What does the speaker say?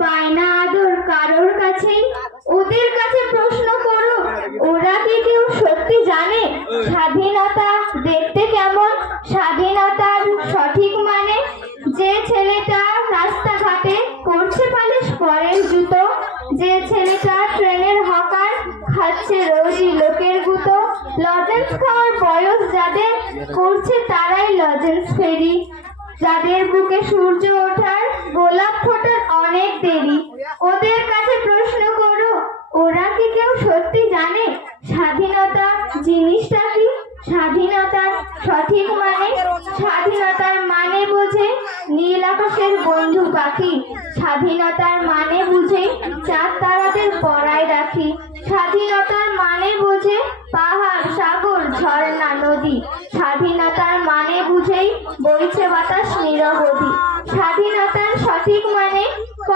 পায় না আদর কারোর কাছেই। ওদের কাছে প্রশ্ন করো, ওরা কি কেউ সত্যি জানে স্বাধীনতা দেখতে কেমন, স্বাধীনতার সঠিক মানে? যে ছেলেটা রাস্তাঘাটে করছে পালিশ পরের জুতো, যে ছেলেটা ট্রেনের হকার খাচ্ছে রোজই লোকের গুতো, লজেন্স খাওয়ার বয়স যাদের করছে তারাই লজেন্স ফেরি, যাদের বুকে সূর্য ওঠার গোলাপ ফোটার অনেক দেরি। ওদের কাছে প্রশ্ন করো, ওরা কি কেউ সত্যি জানে স্বাধীনতা জিনিসটা কি, স্বাধীনতার সঠিক মানে? স্বাধীনতার মানে বোঝে নীল আকাশের বন্ধু পাখি, স্বাধীনতার মানে বুঝে চাঁদ তারাদের পরায় রাখি, স্বাধীনতার মানে বুঝে পাহাড় সাগর ঝর্ণা নদী, স্বাধীনতার মানে বুঝেই বইছে বাতাস নিরবধি। স্বাধীন